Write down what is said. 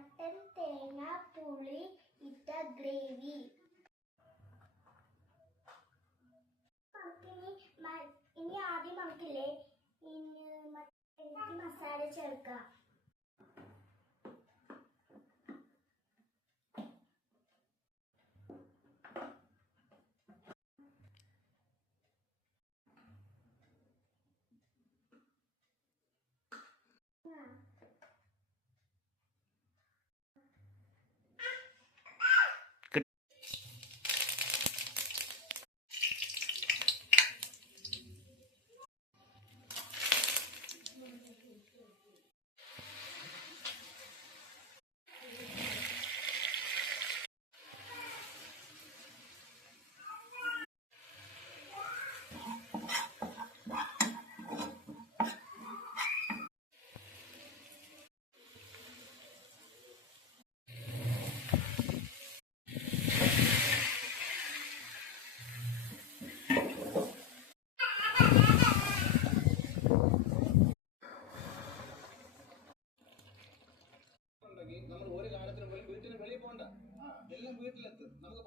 Mutton തേങ്ങ പുളി ഇട്ട ഗ്രേവി. ഇനി ആദ്യം നമുക്കില്ലേ മസാല ചേർക്കാം. നമ്മൾ ഒരു കാലത്തിന് പോലും വീട്ടിന് വെളിയിൽ പോകണ്ട, എല്ലാം വീട്ടിലെത്തും. നമുക്ക്